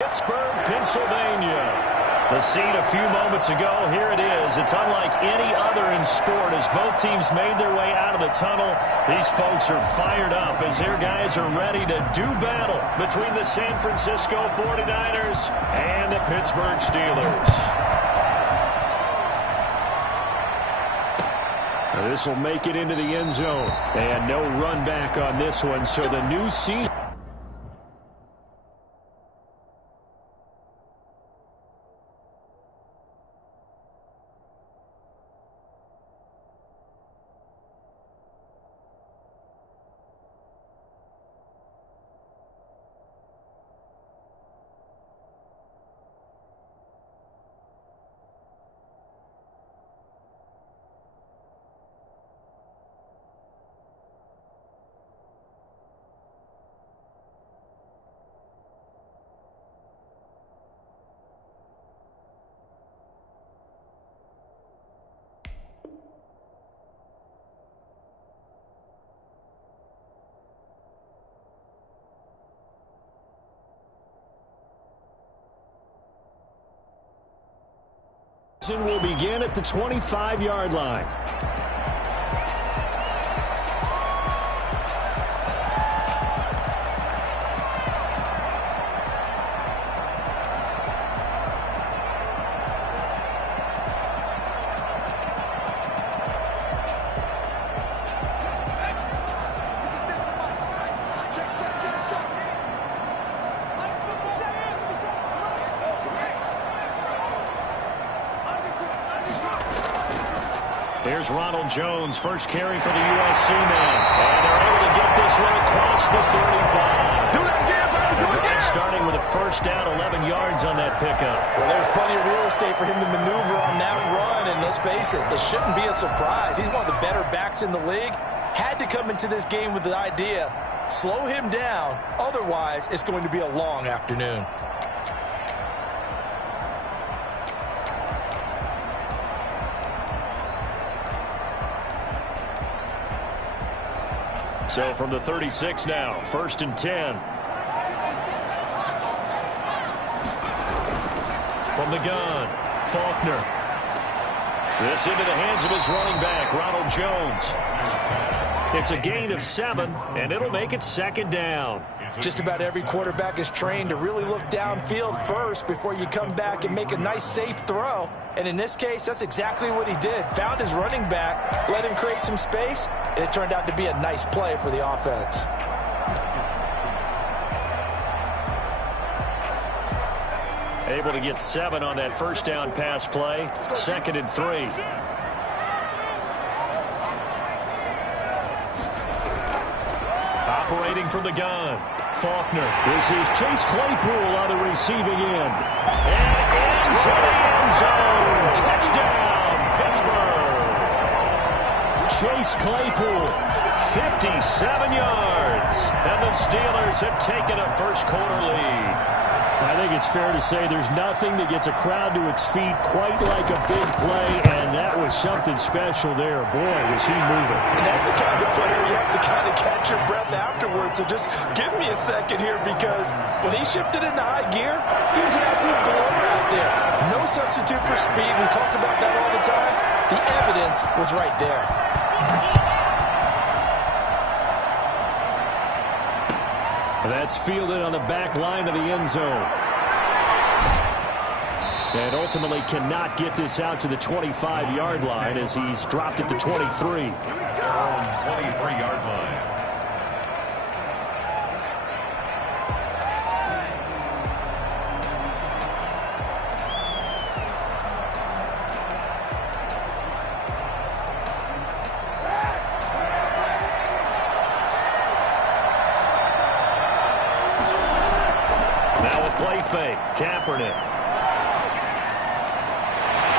Pittsburgh, Pennsylvania. The scene a few moments ago, here it is. It's unlike any other in sport as both teams made their way out of the tunnel. These folks are fired up as their guys are ready to do battle between the San Francisco 49ers and the Pittsburgh Steelers. This will make it into the end zone. And no run back on this one, so the new season. Will begin at the 25-yard line. Here's Ronald Jones, first carry for the USC man. And they're able to get this one across the 35. Do that again, baby. Do it again. Starting with a first down, 11 yards on that pickup. Well, there's plenty of real estate for him to maneuver on that run. And let's face it, it shouldn't be a surprise. He's one of the better backs in the league. Had to come into this game with the idea, slow him down. Otherwise, it's going to be a long afternoon. So from the 36 now, 1st and 10. From the gun, Faulkner. This into the hands of his running back, Ronald Jones. It's a gain of 7, and it'll make it 2nd down. Just about every quarterback is trained to really look downfield first before you come back and make a nice, safe throw. And in this case, that's exactly what he did. Found his running back, let him create some space, and it turned out to be a nice play for the offense. Able to get 7 on that first down pass play. 2nd and 3. Operating from the gun, Faulkner. This is Chase Claypool on the receiving end. And into the end zone. Touchdown, Pittsburgh. Chase Claypool, 57 yards. And the Steelers have taken a first-quarter lead. I think it's fair to say there's nothing that gets a crowd to its feet quite like a big play, and that was something special there. Boy, was he moving. And that's the kind of player you have to kind of catch your breath afterwards. So just give me a second here, because when he shifted into high gear, he was an absolute blower out there. No substitute for speed. We talk about that all the time. The evidence was right there. That's fielded on the back line of the end zone. And ultimately cannot get this out to the 25-yard line as he's dropped at the 23. 23-yard line. Fake, Kaepernick.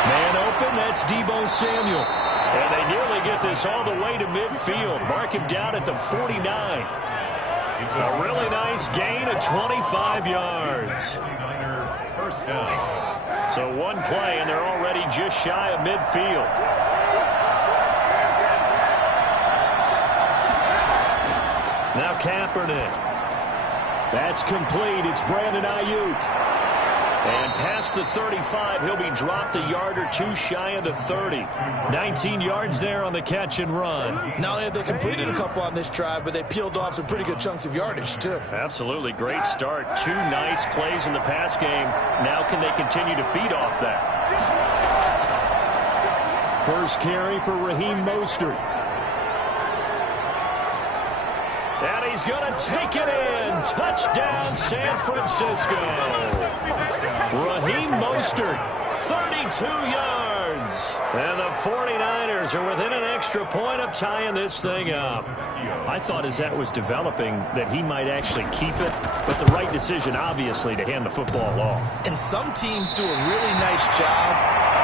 Man open, that's Deebo Samuel. And they nearly get this all the way to midfield. Mark him down at the 49. A really nice gain of 25 yards. First down. So one play, and they're already just shy of midfield. Now Kaepernick. That's complete. It's Brandon Ayuk. And past the 35, he'll be dropped a yard or two shy of the 30. 19 yards there on the catch and run. Not only have they completed a couple on this drive, but they peeled off some pretty good chunks of yardage, too. Absolutely. Great start. 2 nice plays in the pass game. Now can they continue to feed off that? First carry for Raheem Mostert. And he's going to take it in. Touchdown, San Francisco. Raheem Mostert, 32 yards. And the 49ers are within an extra point of tying this thing up. I thought as that was developing that he might actually keep it, but the right decision, obviously, to hand the football off. And some teams do a really nice job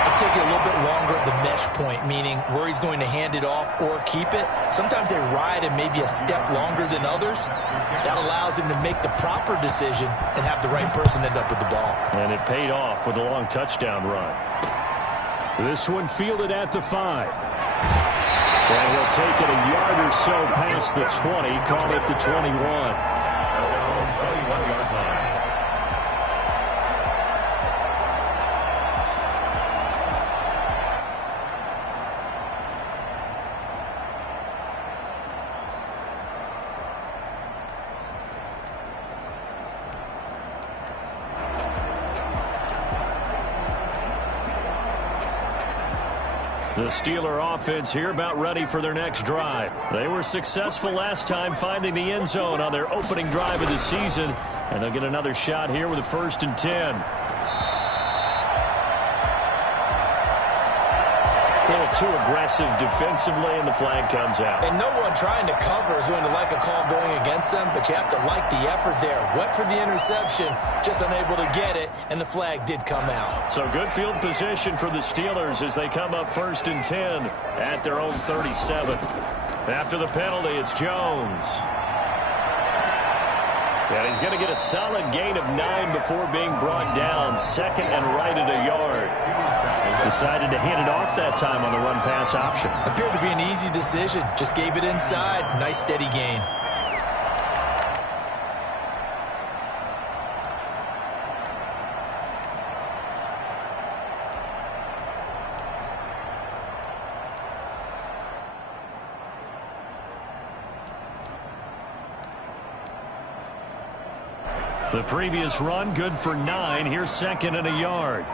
of taking a little bit longer at the mesh point, meaning where he's going to hand it off or keep it. Sometimes they ride it maybe a step longer than others. That allows him to make the proper decision and have the right person end up with the ball. And it paid off with a long touchdown run. This one fielded at the 5. And he'll take it a yard or so past the 20, call it the 21. 21-yard line. The Steeler offense here about ready for their next drive. They were successful last time finding the end zone on their opening drive of the season, and they'll get another shot here with a 1st and 10. A little too aggressive defensively, and the flag comes out. And no one trying to cover is going to like a call going against them, but you have to like the effort there. Went for the interception, just unable to get it, and the flag did come out. So good field position for the Steelers as they come up 1st and 10 at their own 37. After the penalty, it's Jones. And he's going to get a solid gain of 9 before being brought down. 2nd and right at a yard. Decided to hand it off that time on the run-pass option. Appeared to be an easy decision. Just gave it inside. Nice steady gain. The previous run, good for 9. Here's 2nd and a yard.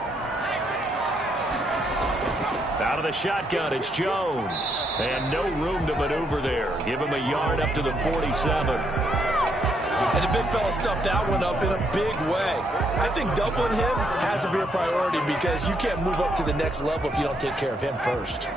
Out of the shotgun, it's Jones. And no room to maneuver there. Give him a yard up to the 47. And the big fella stuffed that one up in a big way. I think doubling him has to be a priority because you can't move up to the next level if you don't take care of him first.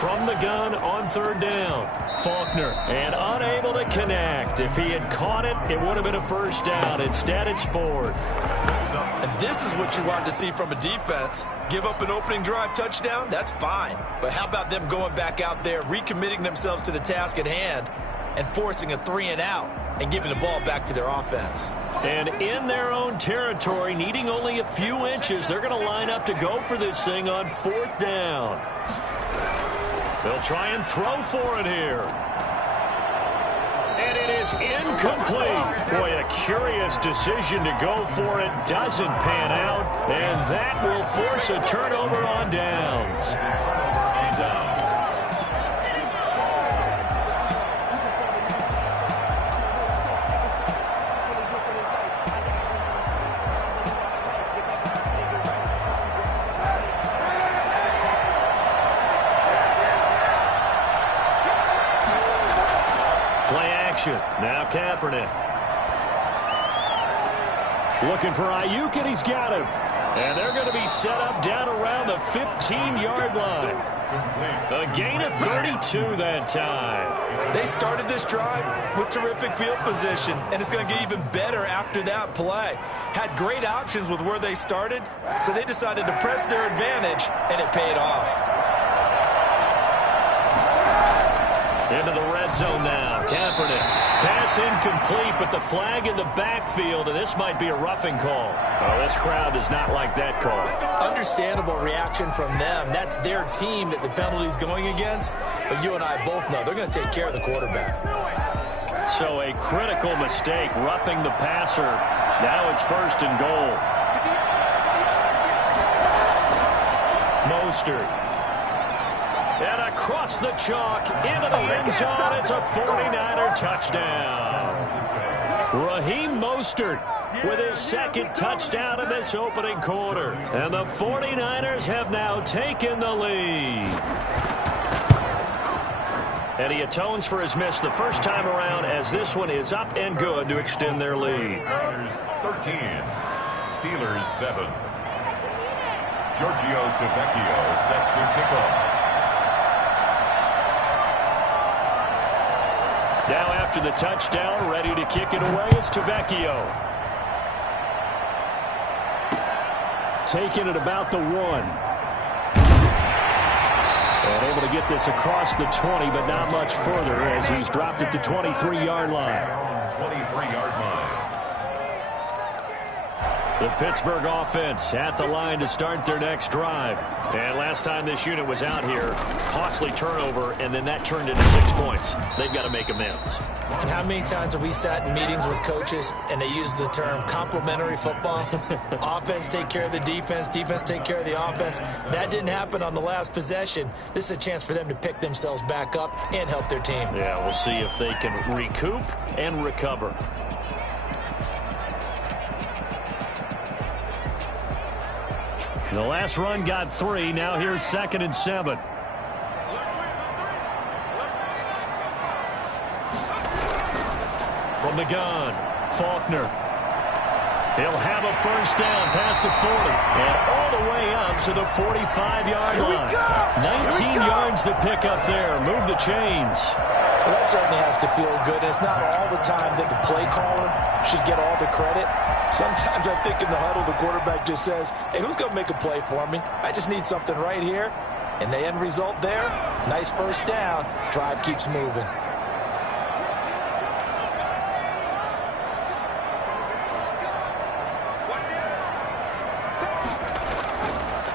From the gun on 3rd down. Faulkner, and unable to connect. If he had caught it, it would have been a 1st down. Instead, it's 4th. And this is what you want to see from a defense. Give up an opening drive touchdown, that's fine. But how about them going back out there, recommitting themselves to the task at hand, and forcing a 3 and out, and giving the ball back to their offense. And in their own territory, needing only a few inches, they're going to line up to go for this thing on 4th down. They'll try and throw for it here. And it is incomplete. Boy, a curious decision to go for it. Doesn't pan out. And that will force a turnover on downs. Now Kaepernick. Looking for Ayuk, and he's got him. And they're going to be set up down around the 15-yard line. A gain of 32 that time. They started this drive with terrific field position, and it's going to get even better after that play. Had great options with where they started, so they decided to press their advantage, and it paid off. Into the red zone now. Kaepernick. Pass incomplete, but the flag in the backfield, and this might be a roughing call. Oh, this crowd does not like that call. Understandable reaction from them. That's their team that the penalty's going against. But you and I both know they're going to take care of the quarterback. So a critical mistake, roughing the passer. Now it's 1st and goal. Mostert. And across the chalk, into the end zone. It's a 49er touchdown. Raheem Mostert with his 2nd touchdown in this opening quarter. And the 49ers have now taken the lead. And he atones for his miss the first time around as this one is up and good to extend their lead. 13, Steelers 7. Giorgio Tavecchio set to kick off. Now after the touchdown, ready to kick it away is Tavecchio. Taking it about the 1. And able to get this across the 20, but not much further as he's dropped it to 23-yard line. 23-yard line. The Pittsburgh offense at the line to start their next drive. And last time this unit was out here, costly turnover, and then that turned into 6 points. They've got to make amends. And how many times have we sat in meetings with coaches and they use the term complementary football? Offense take care of the defense, defense take care of the offense. That didn't happen on the last possession. This is a chance for them to pick themselves back up and help their team. Yeah, we'll see if they can recoup and recover. The last run got 3. Now here's 2nd and 7. From the gun, Faulkner. He'll have a first down past the 40 and all the way up to the 45-yard line. 19 yards to pick up there. Move the chains. Well, that certainly has to feel good. It's not all the time that the play caller should get all the credit. Sometimes I think in the huddle, the quarterback just says, hey, who's going to make a play for me? I just need something right here. And the end result there, nice first down. Drive keeps moving.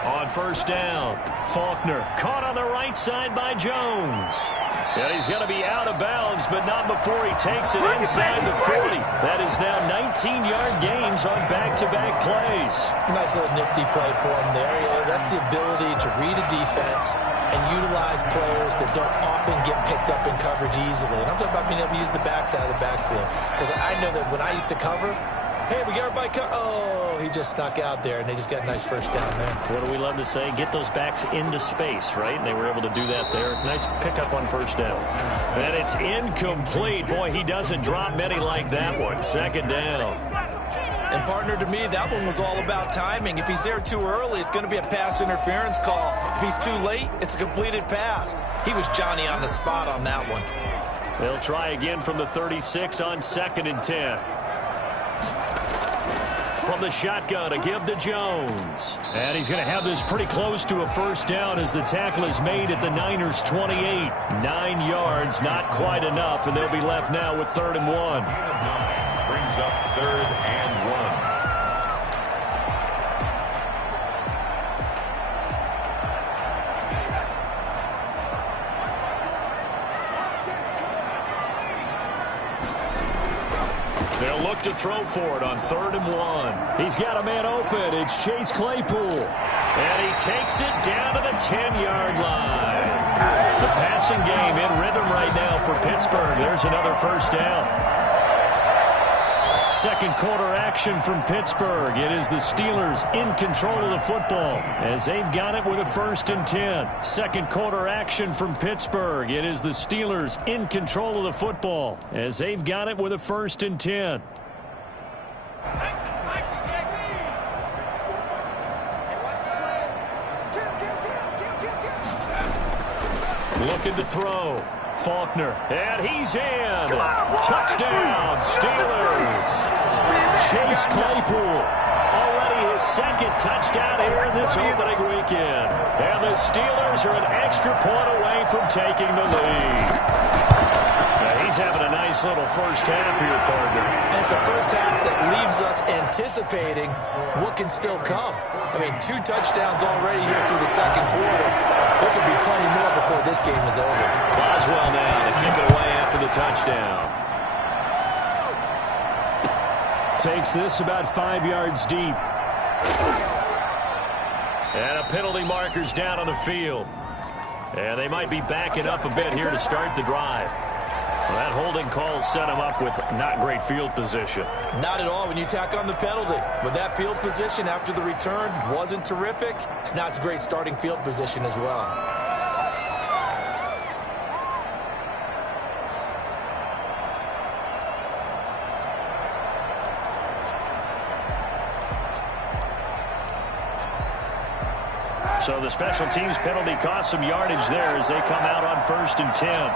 On first down, Faulkner caught on the right side by Jones. And he's going to be out of bounds, but not before he takes it inside the 40. That is now 19-yard gains on back-to-back plays. Nice little nifty play for him there. Yeah, that's the ability to read a defense and utilize players that don't often get picked up in coverage easily. And I'm talking about being able to use the backside of the backfield. Because I know that when I used to cover, hey, we got everybody covered. Oh, he just snuck out there, and they just got a nice first down there. What do we love to say? Get those backs into space, right? And they were able to do that there. Nice pickup on first down. And it's incomplete. Boy, he doesn't drop many like that one. 2nd down. And, partner, to me, that one was all about timing. If he's there too early, it's going to be a pass interference call. If he's too late, it's a completed pass. He was Johnny on the spot on that one. They'll try again from the 36 on 2nd and 10. From the shotgun to give to Jones. And he's going to have this pretty close to a first down as the tackle is made at the Niners' 28. 9 yards, not quite enough, and they'll be left now with 3rd and 1. Brings up 3rd and 1. They'll look to throw for it on 3rd and 1. He's got a man open. It's Chase Claypool. And he takes it down to the 10-yard line. The passing game in rhythm right now for Pittsburgh. There's another first down. 2nd quarter action from Pittsburgh. It is the Steelers in control of the football as they've got it with a 1st and 10. 2nd quarter action from Pittsburgh. It is the Steelers in control of the football as they've got it with a 1st and 10. Looking to throw. Faulkner, and he's in. Touchdown, Steelers. Chase Claypool, already his 2nd touchdown here in this opening weekend. And the Steelers are an extra point away from taking the lead. Now, he's having a nice little first half here, partner. And it's a first half that leaves us anticipating what can still come. I mean, 2 touchdowns already here through the 2nd quarter. There could be plenty more before this game is over. Boswell now to kick it away after the touchdown. Takes this about 5 yards deep. And a penalty marker's down on the field. And they might be backing up a bit here to start the drive. Well, that holding call set him up with not great field position. Not at all when you tack on the penalty. But that field position after the return wasn't terrific. It's not a great starting field position as well. So the special teams penalty cost some yardage there as they come out on 1st and 10.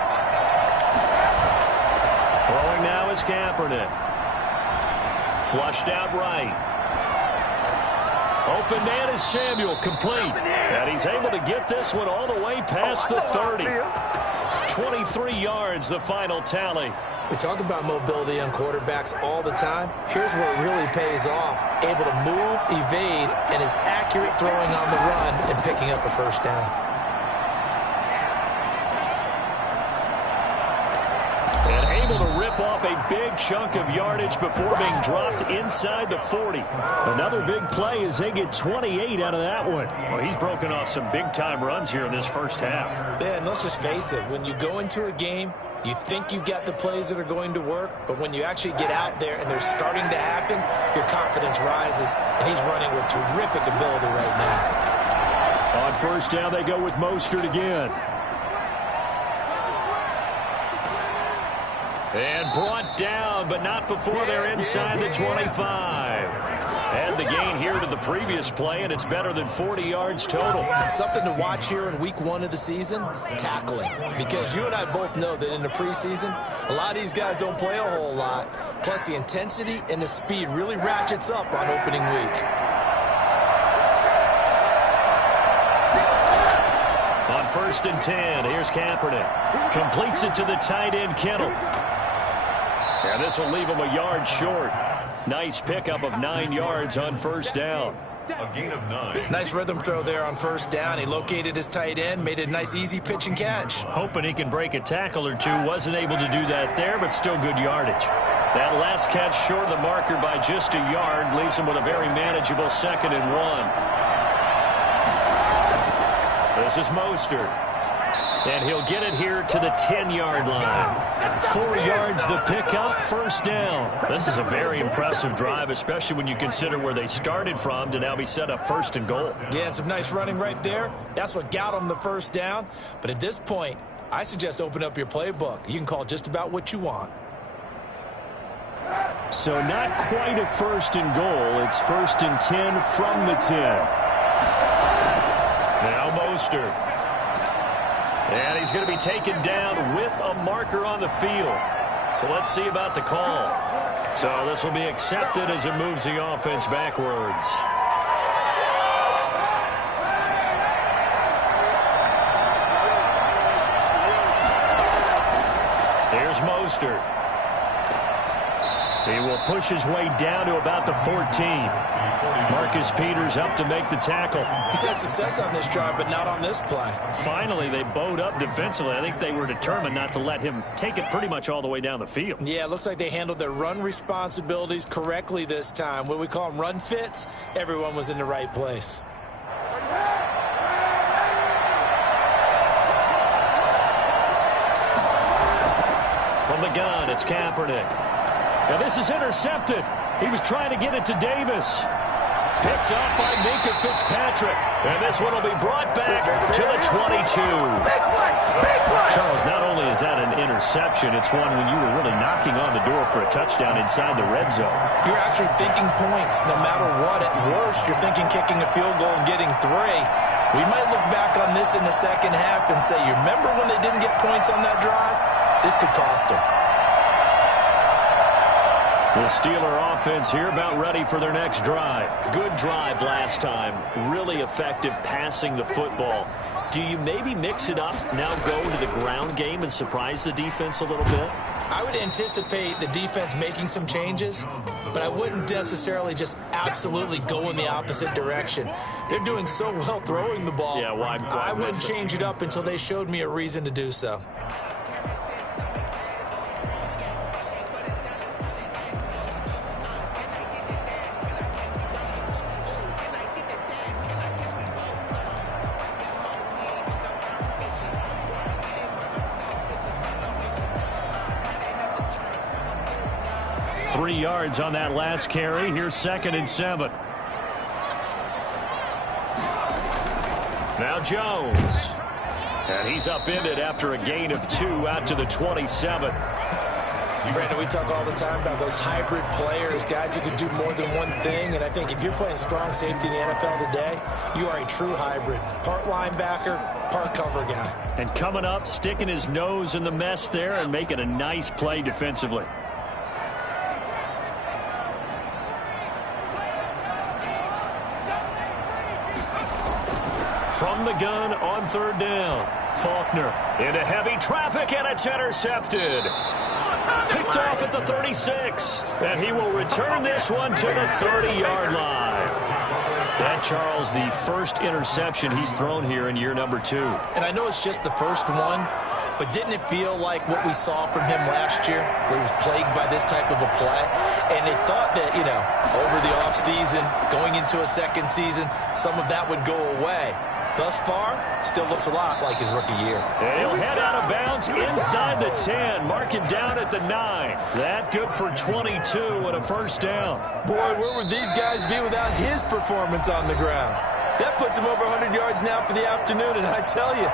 Throwing now is Kaepernick. Flushed out right. Open man is Samuel, complete. And he's able to get this one all the way past the 30. 23 yards, the final tally. We talk about mobility on quarterbacks all the time. Here's where it really pays off. Able to move, evade, and is accurate throwing on the run and picking up a first down. And able to rip off a big chunk of yardage before being dropped inside the 40. Another big play as they get 28 out of that one. Well, he's broken off some big-time runs here in this first half. Yeah, and let's just face it. When you go into a game, you think you've got the plays that are going to work, but when you actually get out there and they're starting to happen, your confidence rises, and he's running with terrific ability right now. On 1st down, they go with Mostert again. And brought down, but not before they're inside the 25. And the gain here to the previous play, and it's better than 40 yards total. Something to watch here in week 1 of the season, tackling. Because you and I both know that in the preseason, a lot of these guys don't play a whole lot. Plus, the intensity and the speed really ratchets up on opening week. On 1st and 10, here's Kaepernick. Completes it to the tight end, Kittle. And this will leave him a yard short. Nice pickup of 9 yards on 1st down. A gain of 9. Nice rhythm throw there on 1st down. He located his tight end, made it a nice easy pitch and catch. Hoping he can break a tackle or two. Wasn't able to do that there, but still good yardage. That last catch short of the marker by just a yard leaves him with a very manageable 2nd and 1. This is Mostert. And he'll get it here to the 10-yard line. 4 yards the pickup, 1st down. This is a very impressive drive, especially when you consider where they started from to now be set up 1st and goal. Yeah, and some nice running right there. That's what got them the 1st down. But at this point, I suggest open up your playbook. You can call just about what you want. So not quite a 1st and goal. It's 1st and 10 from the 10. Now Mostert. And he's going to be taken down with a marker on the field. So let's see about the call. So this will be accepted as it moves the offense backwards. Here's Mostert. He will push his way down to about the 14. Marcus Peters up to make the tackle. He's had success on this drive, but not on this play. Finally, they bowed up defensively. I think they were determined not to let him take it pretty much all the way down the field. Yeah, it looks like they handled their run responsibilities correctly this time. What we call them run fits, everyone was in the right place. From the gun, it's Kaepernick. Now this is intercepted. He was trying to get it to Davis. Picked up by Minkah Fitzpatrick. And this one will be brought back to the 22. Charles, not only is that an interception, it's one when you were really knocking on the door for a touchdown inside the red zone. You're actually thinking points no matter what. At worst, you're thinking kicking a field goal and getting 3. We might look back on this in the second half and say, you remember when they didn't get points on that drive? This could cost them. The Steeler offense here about ready for their next drive. Good drive last time. Really effective passing the football. Do you maybe mix it up, now go to the ground game and surprise the defense a little bit? I would anticipate the defense making some changes, but I wouldn't necessarily just absolutely go in the opposite direction. They're doing so well throwing the ball. Yeah, why I wouldn't change it up until they showed me a reason to do so. 3 yards on that last carry. Here's 2nd and 7. Now Jones. And he's upended after a gain of 2 out to the 27. Brandon, we talk all the time about those hybrid players, guys who can do more than one thing. And I think if you're playing strong safety in the NFL today, you are a true hybrid. Part linebacker, part cover guy. And coming up, sticking his nose in the mess there and making a nice play defensively. From the gun on 3rd down. Faulkner into heavy traffic, and it's intercepted. Picked off at the 36. And he will return this one to the 30-yard line. That, Charles, the first interception he's thrown here in year number 2. And I know it's just the first one, but didn't it feel like what we saw from him last year, where he was plagued by this type of a play? And they thought that, over the offseason, going into a second season, some of that would go away. Thus far, still looks a lot like his rookie year. And he'll head out of bounds inside the 10. Mark him down at the 9. That good for 22 and a first down. Boy, where would these guys be without his performance on the ground? That puts him over 100 yards now for the afternoon, and I tell you,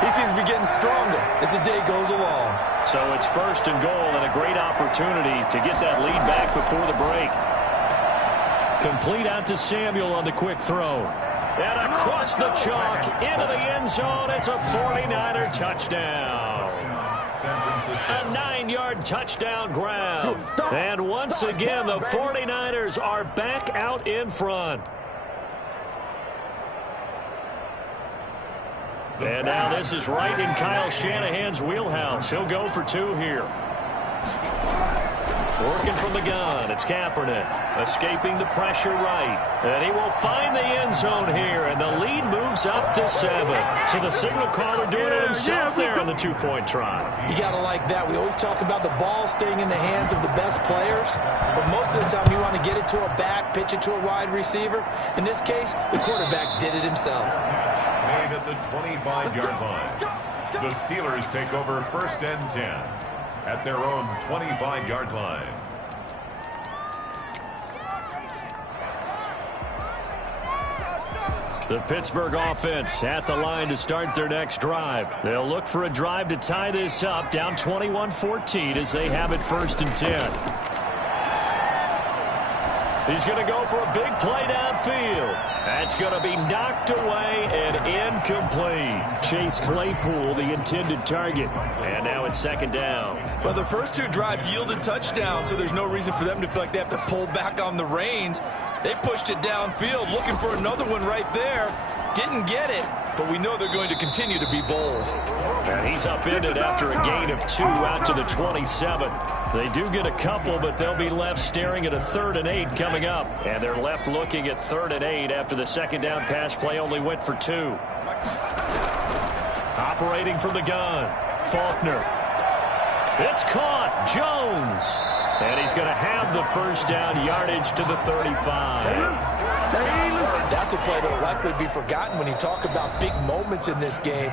he seems to be getting stronger as the day goes along. So it's 1st and goal and a great opportunity to get that lead back before the break. Complete out to Samuel on the quick throw. And across the chalk, into the end zone, it's a 49er touchdown. A 9-yard touchdown ground. And once again, the 49ers are back out in front. And now this is right in Kyle Shanahan's wheelhouse. He'll go for 2 here. Working from the gun, it's Kaepernick. Escaping the pressure right. And he will find the end zone here, and the lead moves up to 7. So the signal caller doing it himself there on the 2-point try. You got to like that. We always talk about the ball staying in the hands of the best players, but most of the time you want to get it to a back, pitch it to a wide receiver. In this case, the quarterback did it himself. Made at the 25-yard line. The Steelers take over 1st and 10 at their own 25-yard line. The Pittsburgh offense at the line to start their next drive. They'll look for a drive to tie this up, down 21-14 as they have it 1st and 10. He's going to go for a big play downfield. That's going to be knocked away and incomplete. Chase Claypool, the intended target. And now it's 2nd down. Well, the first 2 drives yielded touchdowns, so there's no reason for them to feel like they have to pull back on the reins. They pushed it downfield, looking for another one right there. Didn't get it, but we know they're going to continue to be bold. And he's upended after a gain of 2 out to the 27. They do get a couple, but they'll be left staring at a 3rd and 8 coming up. And they're left looking at 3rd and 8 after the 2nd down pass play only went for 2. Operating from the gun, Faulkner. It's caught, Jones. And he's going to have the first down, yardage to the 35. That's a play that will likely be forgotten when you talk about big moments in this game.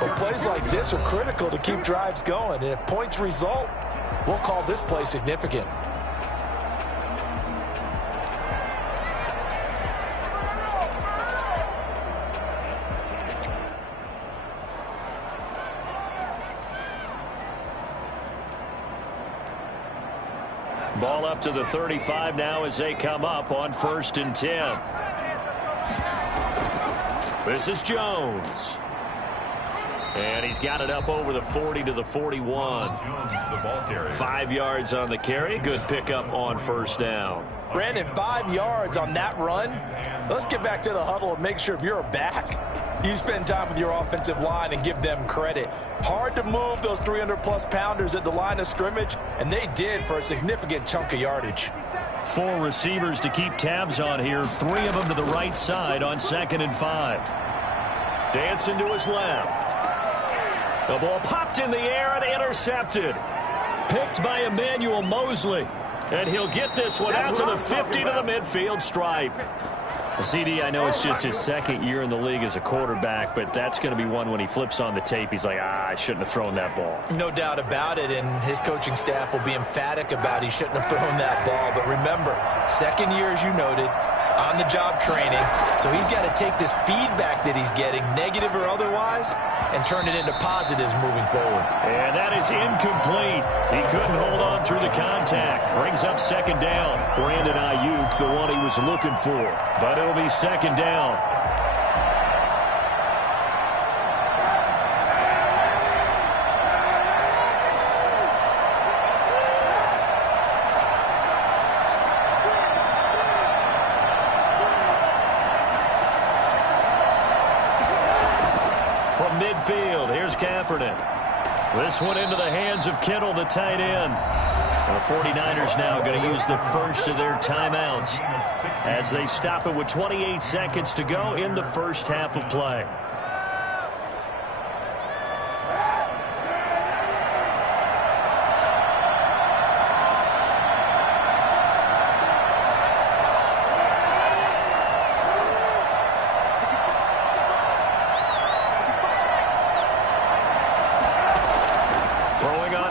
But plays like this are critical to keep drives going. And if points result, we'll call this play significant. Ball up to the 35 now as they come up on 1st and 10. This is Jones. And he's got it up over the 40 to the 41. Jones, the ball carrier. 5 yards on the carry. Good pickup on 1st down. Brandon, 5 yards on that run. Let's get back to the huddle and make sure if you're a back, you spend time with your offensive line and give them credit. Hard to move those 300-plus pounders at the line of scrimmage, and they did for a significant chunk of yardage. 4 receivers to keep tabs on here. 3 of them to the right side on 2nd and 5. Dancing to his left. The ball popped in the air and intercepted. Picked by Emmanuel Mosley. And he'll get this one out to the 50 to the midfield stripe. CD, I know it's just his second year in the league as a quarterback, but that's going to be one when he flips on the tape, he's like, I shouldn't have thrown that ball. No doubt about it, and his coaching staff will be emphatic about he shouldn't have thrown that ball. But remember, second year, as you noted, on-the-job training, so he's got to take this feedback that he's getting, negative or otherwise, and turn it into positives moving forward. And that is incomplete. He couldn't hold on through the contact. Brings up second down. Brandon Ayuk, the one he was looking for. But it'll be second down. From midfield, here's Kaepernick. This one into the hands of Kittle, the tight end. And the 49ers now going to use the first of their timeouts as they stop it with 28 seconds to go in the first half of play.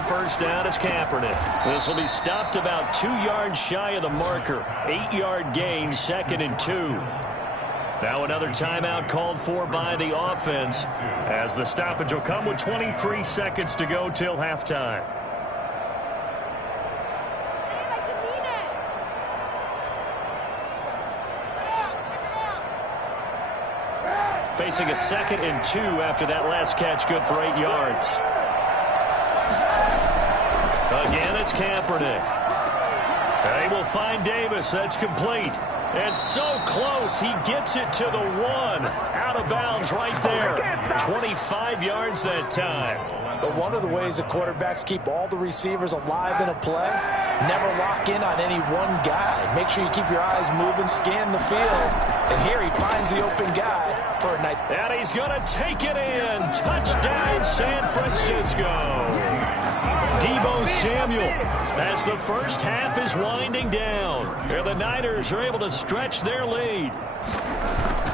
First down is Kaepernick. This will be stopped about 2 yards shy of the marker. 8-yard gain, 2nd and 2. Now another timeout called for by the offense as the stoppage will come with 23 seconds to go till halftime. Facing a 2nd and 2 after that last catch, good for 8 yards. Again, it's Kaepernick. They will find Davis. That's complete. And so close, he gets it to the 1. Out of bounds right there. 25 yards that time. But one of the ways the quarterbacks keep all the receivers alive in a play, never lock in on any one guy. Make sure you keep your eyes moving, scan the field. And here he finds the open guy for a night. And he's going to take it in. Touchdown, San Francisco. Deebo Samuel as the first half is winding down. And the Niners are able to stretch their lead.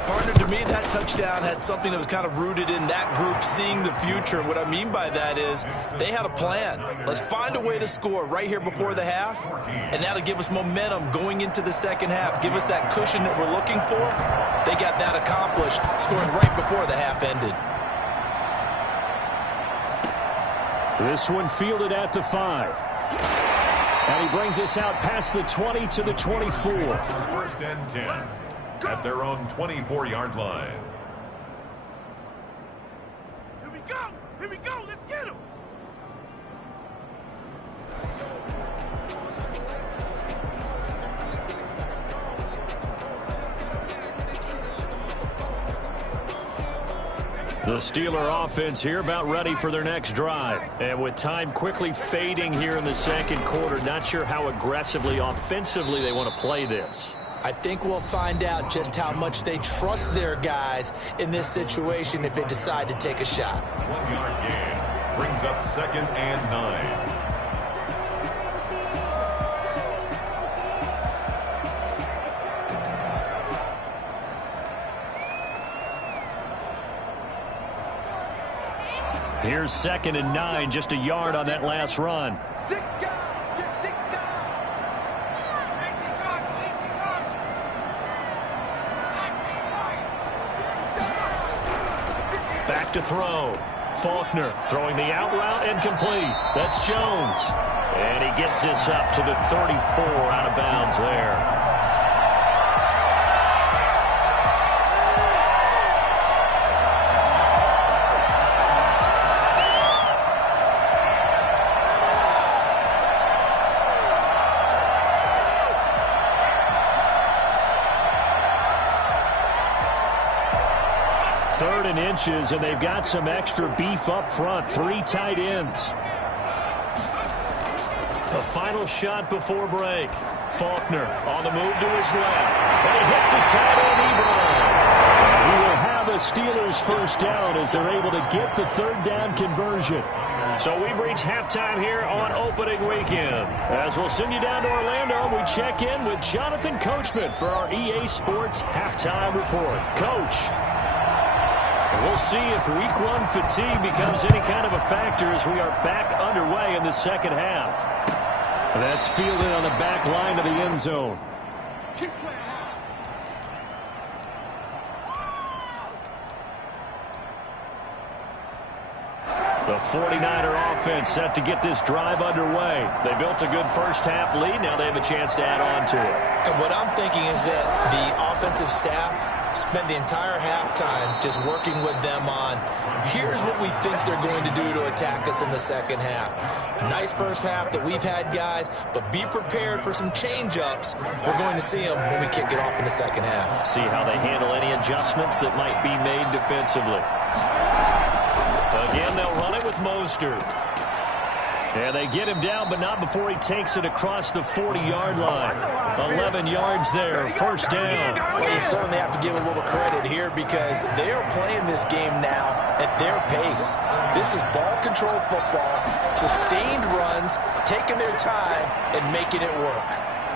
Partner, to me, that touchdown had something that was kind of rooted in that group seeing the future. What I mean by that is they had a plan. Let's find a way to score right here before the half, and that'll give us momentum going into the second half. Give us that cushion that we're looking for. They got that accomplished, scoring right before the half ended. This one fielded at the 5. And he brings us out past the 20 to the 24. First and 10 at their own 24-yard line. Here we go! Here we go! Let's get him! The Steeler offense here about ready for their next drive. And with time quickly fading here in the second quarter, not sure how aggressively, offensively they want to play this. I think we'll find out just how much they trust their guys in this situation if they decide to take a shot. 1-yard gain brings up 2nd and 9. Here's 2nd and 9, just a yard on that last run. Back to throw. Faulkner throwing the out route and complete. That's Jones. And he gets this up to the 34 out of bounds there. Third and inches, and they've got some extra beef up front. 3 tight ends. The final shot before break. Faulkner on the move to his left. And he hits his tight end, Ebron. He will have a Steelers first down as they're able to get the third down conversion. So we've reached halftime here on opening weekend. As we'll send you down to Orlando, we check in with Jonathan Coachman for our EA Sports Halftime Report. Coach, we'll see if week one fatigue becomes any kind of a factor as we are back underway in the second half. And that's fielded on the back line of the end zone. The 49er offense set to get this drive underway. They built a good first half lead. Now they have a chance to add on to it. And what I'm thinking is that the offensive staff spent the entire halftime just working with them on, here's what we think they're going to do to attack us in the second half. Nice first half that we've had, guys, but be prepared for some change-ups. We're going to see them when we kick it off in the second half. See how they handle any adjustments that might be made defensively. Again, they'll run it with Mostert. And they get him down, but not before he takes it across the 40-yard line. 11 yards there, first down. Well, you certainly have to give a little credit here because they are playing this game now at their pace. This is ball-controlled football, sustained runs, taking their time, and making it work.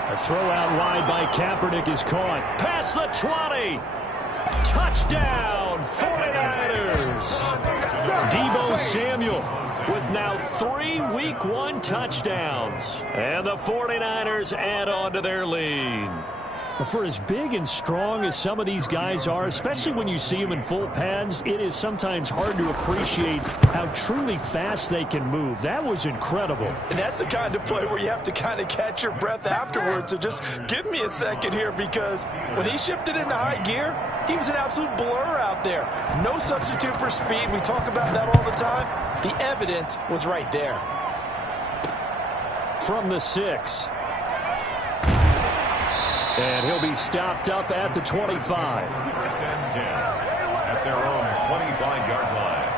A throw out wide by Kaepernick is caught. Past the 20. Touchdown, 49ers. Deebo Samuel with now 3 Week 1 touchdowns. And the 49ers add on to their lead. For as big and strong as some of these guys are, especially when you see them in full pads, it is sometimes hard to appreciate how truly fast they can move. That was incredible. And that's the kind of play where you have to kind of catch your breath afterwards. So just give me a second here because when he shifted into high gear, he was an absolute blur out there. No substitute for speed. We talk about that all the time. The evidence was right there. From the 6. And he'll be stopped up at the 25. First and 10 at their own 25-yard line.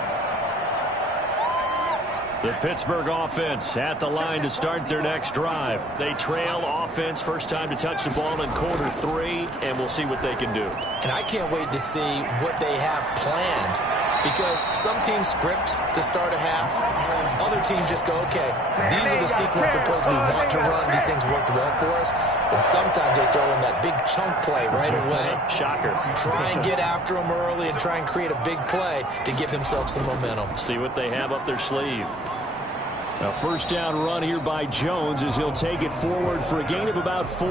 The Pittsburgh offense at the line to start their next drive. They trail offense, first time to touch the ball in quarter 3, and we'll see what they can do. And I can't wait to see what they have planned because some teams script to start a half. Other teams just go, okay, these are the sequence of plays we want to run. These things worked well for us. And sometimes they throw in that big chunk play right away. Shocker. Try and get after them early and try and create a big play to give themselves some momentum. See what they have up their sleeve. A first down run here by Jones as he'll take it forward for a gain of about 4.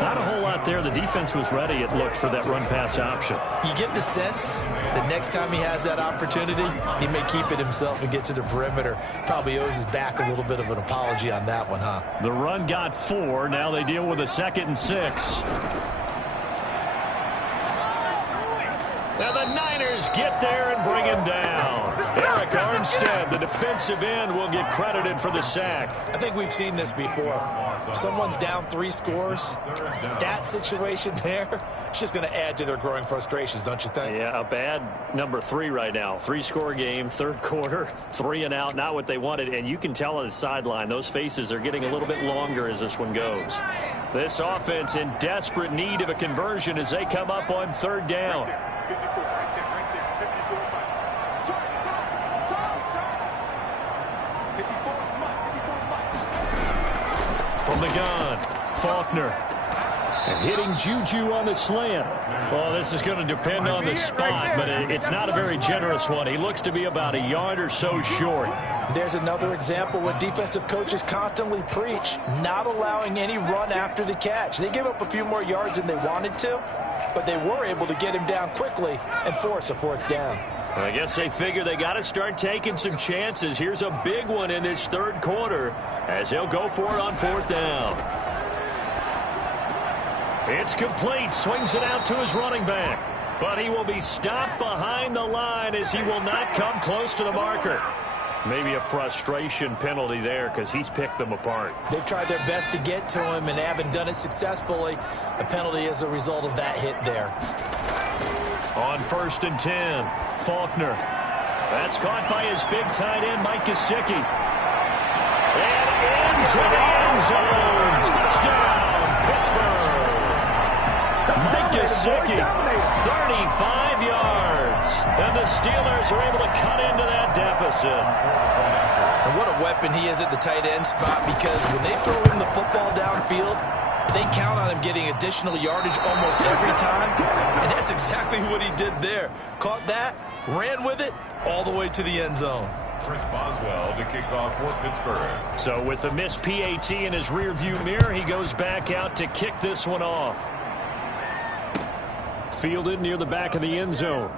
Not a whole lot there. The defense was ready, it looked, for that run-pass option. You get the sense that next time he has that opportunity, he may keep it himself and get to the perimeter. Probably owes his back a little bit of an apology on that one, huh? The run got 4. Now they deal with a 2nd and 6. And the Niners get there and bring him down. Eric Armstead, the defensive end, will get credited for the sack. I think we've seen this before. If someone's down 3 scores, that situation there, it's just going to add to their growing frustrations, don't you think? Yeah, a bad number 3 right now. 3-score game, third quarter, 3 and out, not what they wanted. And you can tell on the sideline, those faces are getting a little bit longer as this one goes. This offense in desperate need of a conversion as they come up on 3rd down. From the gun, Faulkner. And hitting Juju on the slant. Well, this is going to depend on the spot, but it's not a very generous one. He looks to be about a yard or so short. There's another example what defensive coaches constantly preach, not allowing any run after the catch. They gave up a few more yards than they wanted to, but they were able to get him down quickly and force a 4th down. Well, I guess they figure they got to start taking some chances. Here's a big one in this 3rd quarter as he'll go for it on 4th down. It's complete. Swings it out to his running back. But he will be stopped behind the line as he will not come close to the marker. Maybe a frustration penalty there because he's picked them apart. They've tried their best to get to him and haven't done it successfully. A penalty is a result of that hit there. On 1st and 10, Faulkner. That's caught by his big tight end, Mike Gesicki. And into the end zone. Touchdown, Pittsburgh. Mike Gesicki, 35 yards. And the Steelers are able to cut into that deficit. And what a weapon he is at the tight end spot, because when they throw him the football downfield, they count on him getting additional yardage almost every time. And that's exactly what he did there. Caught that, ran with it, all the way to the end zone. Chris Boswell to kick off for Pittsburgh. So with the missed PAT in his rearview mirror, he goes back out to kick this one off. Fielded near the back of the end zone.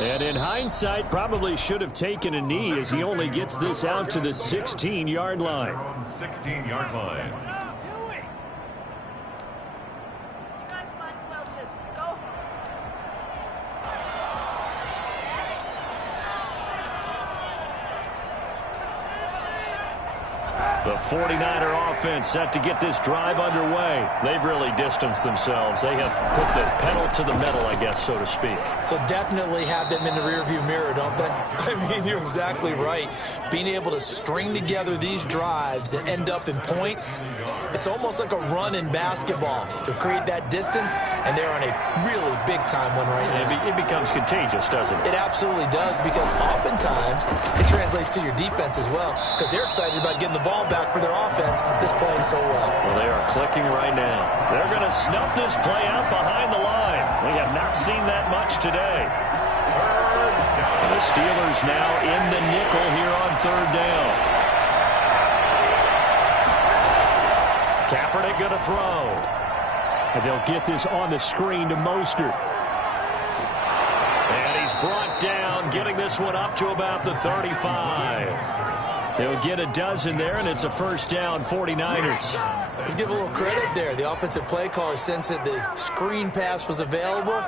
And in hindsight, probably should have taken a knee, as he only gets this out to the 16-yard line. 16-yard line. The 49er offense set to get this drive underway. They've really distanced themselves. They have put the pedal to the metal, I guess, so to speak. So definitely have them in the rearview mirror, don't they? I mean, you're exactly right. Being able to string together these drives that end up in points, it's almost like a run in basketball to create that distance, and they're on a really big-time one right now. It becomes contagious, doesn't it? It absolutely does, because oftentimes it translates to your defense as well, because they're excited about getting the ball back for their offense that's playing so well. Well, they are clicking right now. They're going to snuff this play out behind the line. We have not seen that much today. And the Steelers now in the nickel here on third down. Kaepernick going to throw. And they'll get this on the screen to Mostert. And he's brought down, getting this one up to about the 35. They'll get a dozen there, and it's a first down, 49ers. Let's give a little credit there. The offensive play caller, since that the screen pass was available,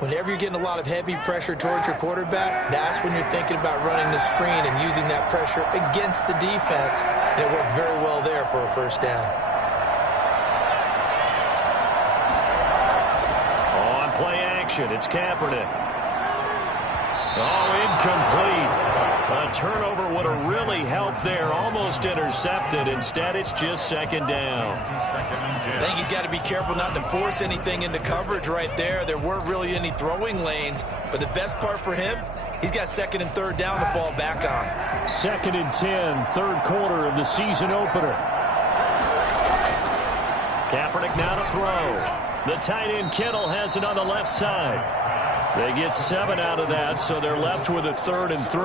whenever you're getting a lot of heavy pressure towards your quarterback, that's when you're thinking about running the screen and using that pressure against the defense. And it worked very well there for a first down. On play action, it's Kaepernick. Oh, incomplete. A turnover would have really helped there. Almost intercepted. Instead, it's just second down. I think he's got to be careful not to force anything into coverage right there. There weren't really any throwing lanes. But the best part for him, he's got second and third down to fall back on. Second and 10, third quarter of the season opener. Kaepernick now to throw. The tight end Kittle has it on the left side. They get 7 out of that, so they're left with a 3rd and 3.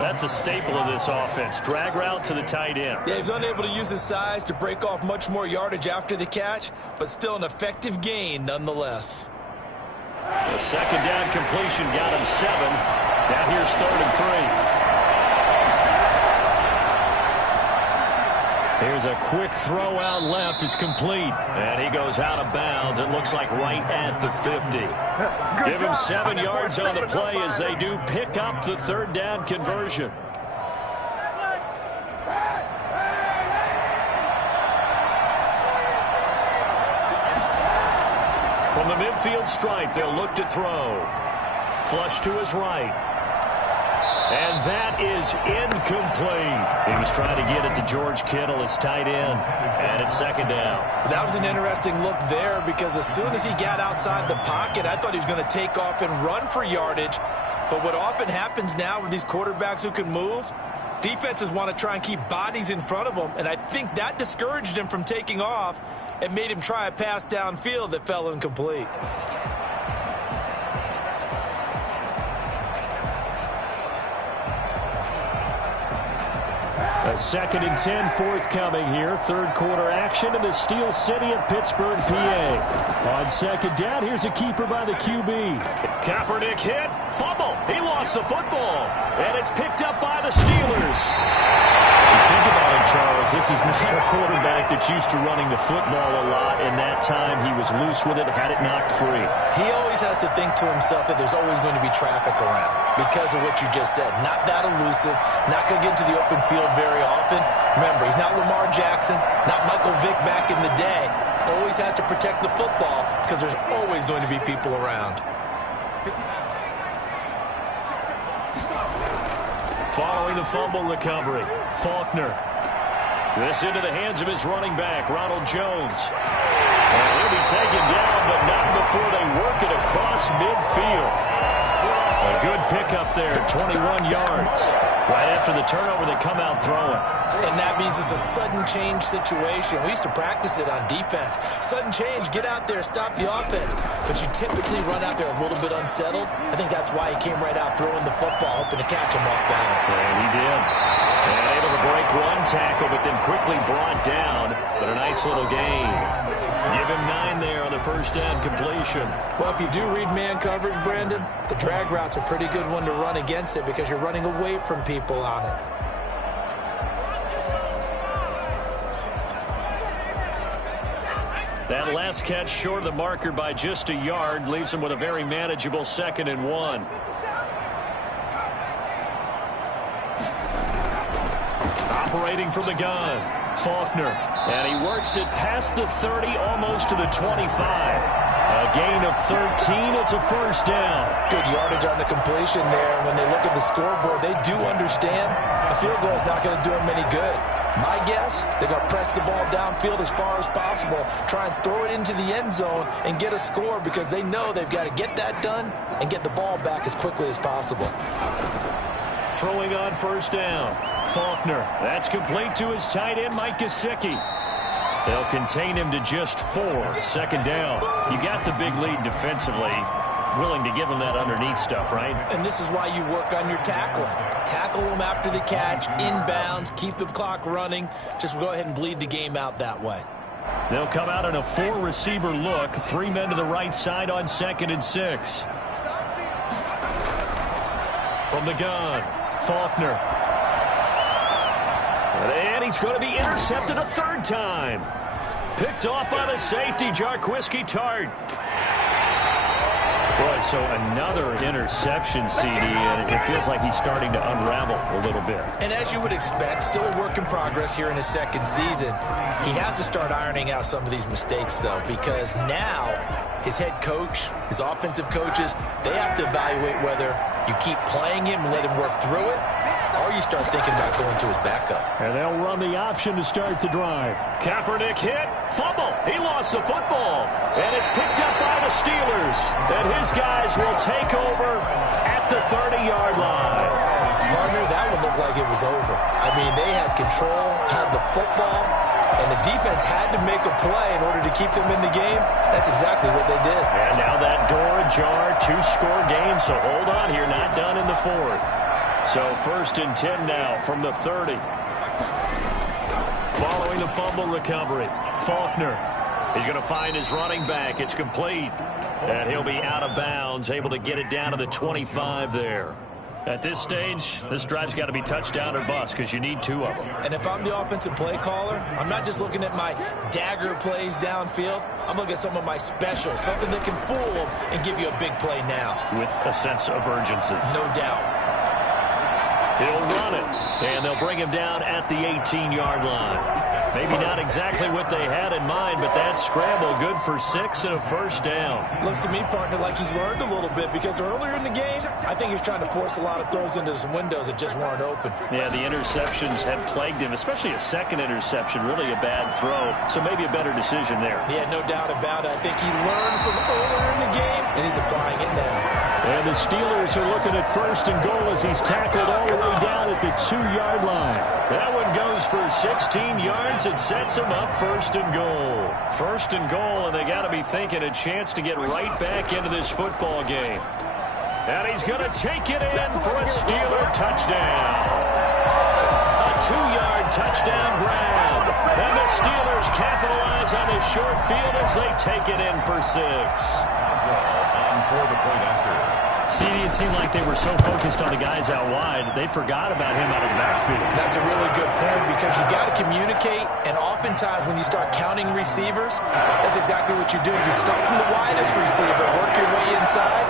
That's a staple of this offense. Drag route to the tight end. Yeah, he's unable to use his size to break off much more yardage after the catch, but still an effective gain nonetheless. The second down completion got him 7. Now here's 3rd and 3. Here's a quick throw out left. It's complete. And he goes out of bounds. It looks like right at the 50. Give him 7 yards on the play as they do pick up the third down conversion. From the midfield stripe, they'll look to throw. Flush to his right. And that is incomplete. He was trying to get it to George Kittle. It's tight end, and it's second down. That was an interesting look there, because as soon as he got outside the pocket, I thought he was going to take off and run for yardage. But what often happens now with these quarterbacks who can move, defenses want to try and keep bodies in front of them, and I think that discouraged him from taking off and made him try a pass downfield that fell incomplete. A second and 10 forthcoming here. Third quarter action in the Steel City of Pittsburgh, PA. On second down, here's a keeper by the QB. Kaepernick hit. Fumble. He lost the football. And it's picked up by the Steelers. You think about it, Charles. This is not a quarterback that's used to running the football a lot. And that time he was loose with it, had it knocked free. He always has to think to himself that there's always going to be traffic around because of what you just said. Not that elusive. Not going to get into the open field very often. Remember, he's not Lamar Jackson, not Michael Vick back in the day. Always has to protect the football because there's always going to be people around. Following the fumble recovery, Faulkner. This into the hands of his running back, Ronald Jones. And he'll be taken down, but not before they work it across midfield. A good pickup there, 21 yards. Right after the turnover, they come out throwing. And that means it's a sudden change situation. We used to practice it on defense. Sudden change, get out there, stop the offense. But you typically run out there a little bit unsettled. I think that's why he came right out throwing the football, hoping to catch him off balance. And he did. And able to break one tackle, but then quickly brought down. But a nice little gain. Give him 9 there on the first down completion. Well, if you do read man coverage, Brandon, the drag route's a pretty good one to run against it because you're running away from people on it. That last catch short of the marker by just a yard leaves him with a very manageable 2nd and 1. Operating from the gun, Faulkner. And he works it past the 30, almost to the 25. A gain of 13. It's a first down. Good yardage on the completion there. And when they look at the scoreboard, they do understand a field goal is not going to do them any good. My guess, they're going to press the ball downfield as far as possible, try and throw it into the end zone and get a score because they know they've got to get that done and get the ball back as quickly as possible. Throwing on first down, Faulkner. That's complete to his tight end, Mike Gesicki. They'll contain him to just 4. 2nd down. You got the big lead defensively. Willing to give him that underneath stuff, right? And this is why you work on your tackling. Tackle them after the catch, inbounds, keep the clock running. Just go ahead and bleed the game out that way. They'll come out in a 4-receiver look. 3 men to the right side on 2nd and 6. From the gun, Faulkner. And he's going to be intercepted a 3rd time. Picked off by the safety, Jarquiski Tart. Boy, so another interception, CD, and it feels like he's starting to unravel a little bit. And as you would expect, still a work in progress here in his 2nd season. He has to start ironing out some of these mistakes, though, because now his head coach, his offensive coaches, they have to evaluate whether you keep playing him and let him work through it, or you start thinking about going to his backup. And they'll run the option to start the drive. Kaepernick hit, fumble. He lost the football. And it's picked up by the Steelers. And his guys will take over at the 30-yard line. Partner, that would look like it was over. I mean, they had control, had the football, and the defense had to make a play in order to keep them in the game. That's exactly what they did. And now that door ajar, 2-score game, so hold on here, not done in the 4th. So 1st and 10 now from the 30. Following the fumble recovery, Faulkner is going to find his running back. It's complete. And he'll be out of bounds, able to get it down to the 25 there. At this stage, this drive's got to be touchdown or bust because you need 2 of them. And if I'm the offensive play caller, I'm not just looking at my dagger plays downfield. I'm looking at some of my specials, something that can fool them and give you a big play now. With a sense of urgency. No doubt. He'll run it, and they'll bring him down at the 18-yard line. Maybe not exactly what they had in mind, but that scramble good for 6 and a first down. Looks to me, partner, like he's learned a little bit because earlier in the game, I think he's trying to force a lot of throws into some windows that just weren't open. Yeah, the interceptions have plagued him, especially a second interception, really a bad throw. So maybe a better decision there. Yeah, no doubt about it. I think he learned from earlier in the game, and he's applying it now. And the Steelers are looking at 1st and goal as he's tackled all the way down at the 2-yard line. That one goes for 16 yards. It sets them up 1st and goal. 1st and goal, and they got to be thinking a chance to get right back into this football game. And he's going to take it in for a Steeler touchdown. A 2-yard touchdown grab. And the Steelers capitalize on this short field as they take it in for 6. For the point after. CD, it seemed like they were so focused on the guys out wide, they forgot about him out of the backfield. That's a really good point because you got to communicate, and oftentimes when you start counting receivers, that's exactly what you do. You start from the widest receiver, work your way inside.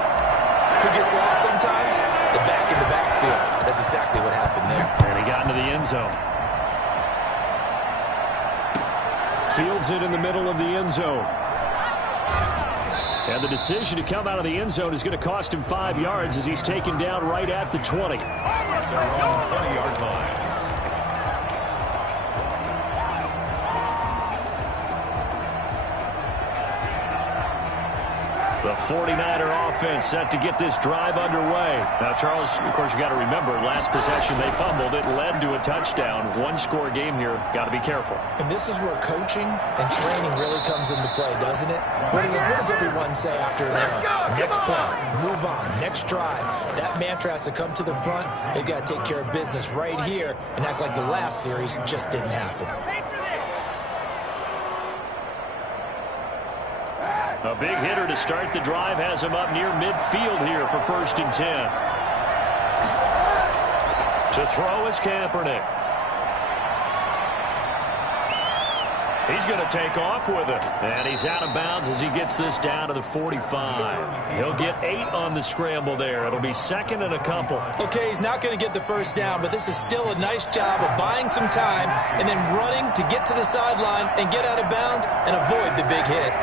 Who gets lost sometimes? The back in the backfield. That's exactly what happened there. And he got into the end zone. Fields it in the middle of the end zone. And the decision to come out of the end zone is going to cost him 5 yards as he's taken down right at the 20. 20-yard line. The 49er offense set to get this drive underway. Now, Charles, of course, you got to remember, last possession they fumbled. It led to a touchdown. One-score game here. Got to be careful. And this is where coaching and training really comes into play, doesn't it? What does everyone say after an error? Next play, move on, next drive. That mantra has to come to the front. They've got to take care of business right here and act like the last series just didn't happen. A big hitter to start the drive has him up near midfield here for 1st and 10. To throw is Kaepernick. He's going to take off with it. And he's out of bounds as he gets this down to the 45. He'll get 8 on the scramble there. It'll be 2nd and a couple. Okay, he's not going to get the first down, but this is still a nice job of buying some time and then running to get to the sideline and get out of bounds and avoid the big hit.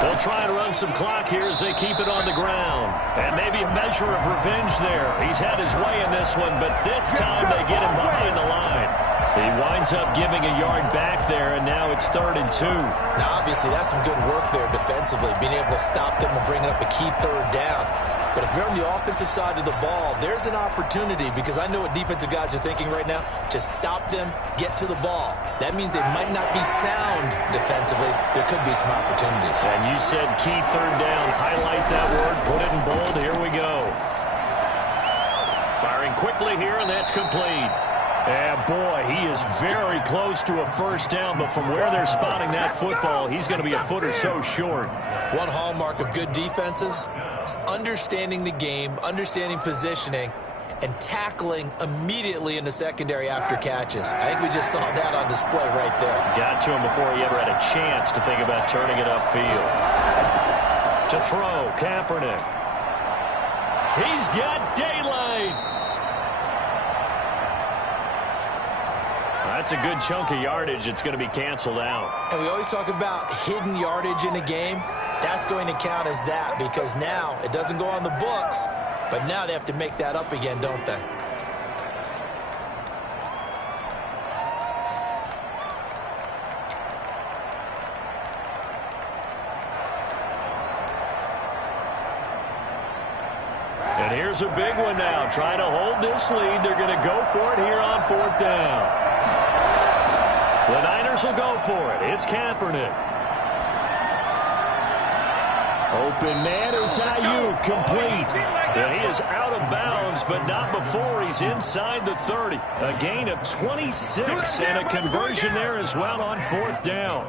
They'll try and run some clock here as they keep it on the ground. And maybe a measure of revenge there. He's had his way in this one, but this time they get him behind the line. He winds up giving a yard back there, and now it's 3rd and 2. Now, obviously, that's some good work there defensively, being able to stop them and bringing up a key 3rd down. But if you're on the offensive side of the ball, there's an opportunity, because I know what defensive guys are thinking right now. Just stop them, get to the ball. That means they might not be sound defensively. There could be some opportunities. And you said key 3rd down. Highlight that word, put it in bold. Here we go. Firing quickly here, and that's complete. And boy, he is very close to a first down, but from where they're spotting that football, he's going to be a foot or so short. One hallmark of good defenses is understanding the game, understanding positioning, and tackling immediately in the secondary after catches. I think we just saw that on display right there. Got to him before he ever had a chance to think about turning it upfield. To throw, Kaepernick. He's got daylight. That's a good chunk of yardage. It's going to be canceled out. And we always talk about hidden yardage in a game. That's going to count as that, because now it doesn't go on the books, but now they have to make that up again, don't they? And here's a big one now. Trying to hold this lead. They're going to go for it here on 4th down. The Niners will go for it. It's Kaepernick. Open man is Ayuk, complete. And he is out of bounds, but not before he's inside the 30. A gain of 26 and a conversion there as well on 4th down.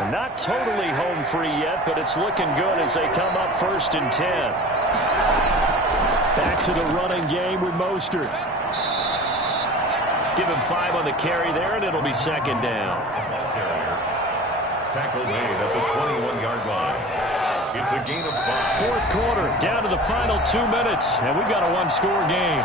And not totally home free yet, but it's looking good as they come up 1st and 10. Back to the running game with Mostert. Give him 5 on the carry there, and it'll be 2nd down. Tackle made at the 21-yard line. It's a gain of 5. 4th quarter, down to the final 2 minutes, and we've got a one-score game.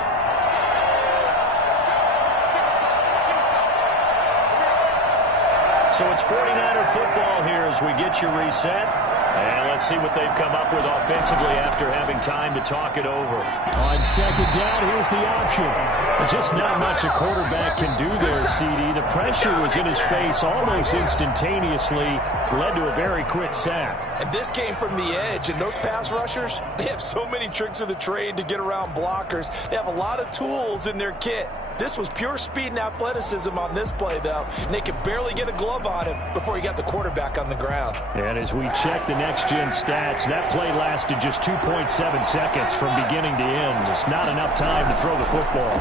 So it's 49er football here as we get you reset. And let's see what they've come up with offensively after having time to talk it over. On 2nd down, here's the option. Just not much a quarterback can do there, CD. The pressure was in his face almost instantaneously, led to a very quick sack. And this came from the edge, and those pass rushers, they have so many tricks of the trade to get around blockers. They have a lot of tools in their kit. This was pure speed and athleticism on this play, though, and they could barely get a glove on him before he got the quarterback on the ground. And as we check the next-gen stats, that play lasted just 2.7 seconds from beginning to end. Just not enough time to throw the football.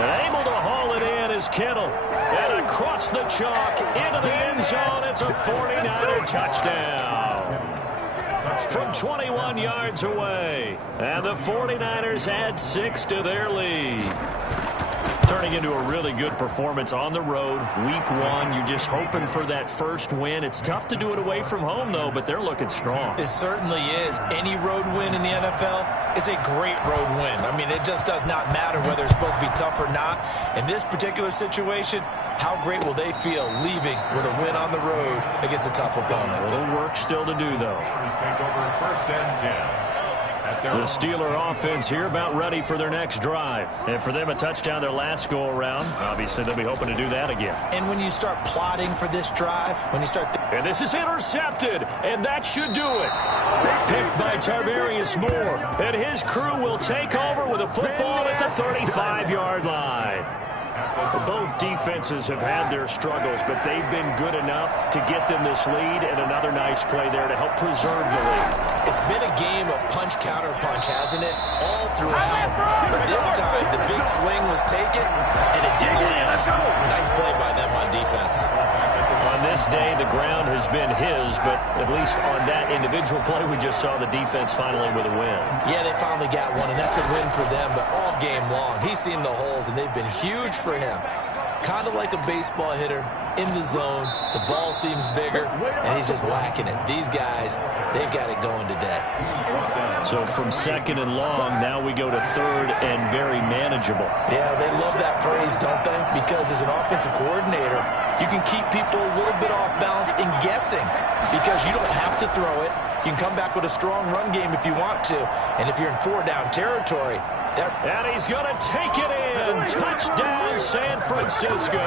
And able to haul it in is Kittle. And across the chalk, into the end zone, it's a 49er touchdown. From 21 yards away. And the 49ers add 6 to their lead. Turning into a really good performance on the road. Week 1, you're just hoping for that first win. It's tough to do it away from home, though, but they're looking strong. It certainly is. Any road win in the NFL is a great road win. I mean, it just does not matter whether it's supposed to be tough or not. In this particular situation, how great will they feel leaving with a win on the road against a tough opponent? A little work still to do, though. Take over 1st and 10. The Steeler offense here about ready for their next drive. And for them, a touchdown their last go-around. Obviously, they'll be hoping to do that again. And when you start plotting for this drive, when you start... And this is intercepted, and that should do it. Picked by Tarvarius Moore. And his crew will take over with a football at the 35-yard line. Both defenses have had their struggles, but they've been good enough to get them this lead, and another nice play there to help preserve the lead. It's been a game of punch-counter-punch, hasn't it? All throughout. But this time, the big swing was taken, and it didn't land. Nice play by them on defense. On this day, the ground has been his, but at least on that individual play, we just saw the defense finally with a win. Yeah, they finally got one, and that's a win for them, but all game long, he's seen the holes, and they've been huge for him. Kind of like a baseball hitter in the zone. The ball seems bigger, and he's just whacking it. These guys, they've got it going today. So from second and long, now we go to third and very manageable. Yeah, they love that phrase, don't they? Because as an offensive coordinator, you can keep people a little bit off balance in guessing because you don't have to throw it. You can come back with a strong run game if you want to. And if you're in four-down territory, and he's going to take it in. Touchdown, San Francisco.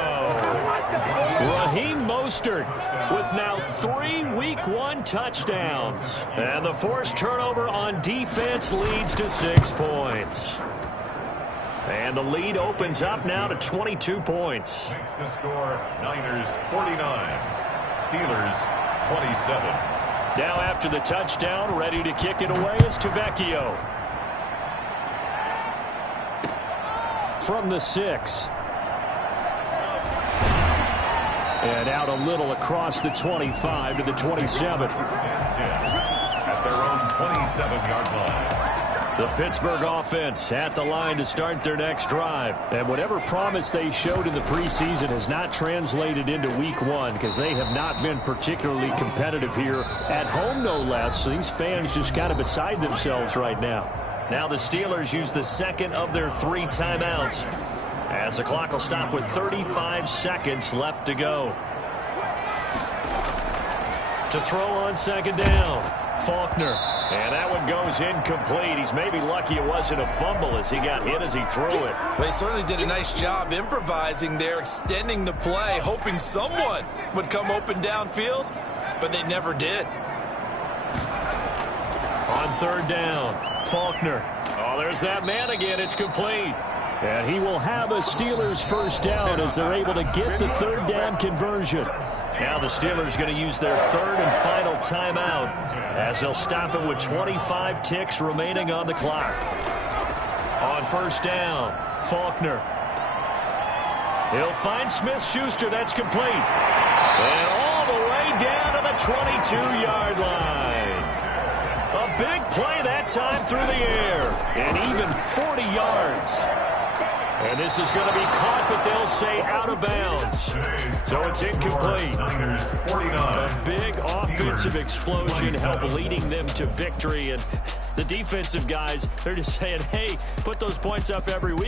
Raheem Mostert with now 3 Week 1 touchdowns. And the forced turnover on defense leads to 6 points. And the lead opens up now to 22 points. Makes the score Niners 49, Steelers 27. Now after the touchdown, ready to kick it away is Tavecchio. From the 6. And out a little across the 25 to the 27. At their own 27-yard line. The Pittsburgh offense at the line to start their next drive. And whatever promise they showed in the preseason has not translated into Week 1 because they have not been particularly competitive here at home, no less. So these fans just kind of beside themselves right now. Now the Steelers use the second of their 3 timeouts as the clock will stop with 35 seconds left to go. To throw on second down, Faulkner. And that one goes incomplete. He's maybe lucky it wasn't a fumble as he got hit as he threw it. Well, he certainly did a nice job improvising there, extending the play, hoping someone would come open downfield, but they never did. On third down, Faulkner. Oh, there's that man again. It's complete. And he will have a Steelers first down as they're able to get the third down conversion. Now the Steelers going to use their third and final timeout as they'll stop it with 25 ticks remaining on the clock. On first down, Faulkner. He'll find Smith-Schuster. That's complete. And all the way down to the 22-yard line. A big play that time through the air. And even 40 yards. And this is going to be caught, but they'll say out of bounds. So it's incomplete. A big offensive explosion helped leading them to victory. And the defensive guys, they're just saying, hey, put those points up every week.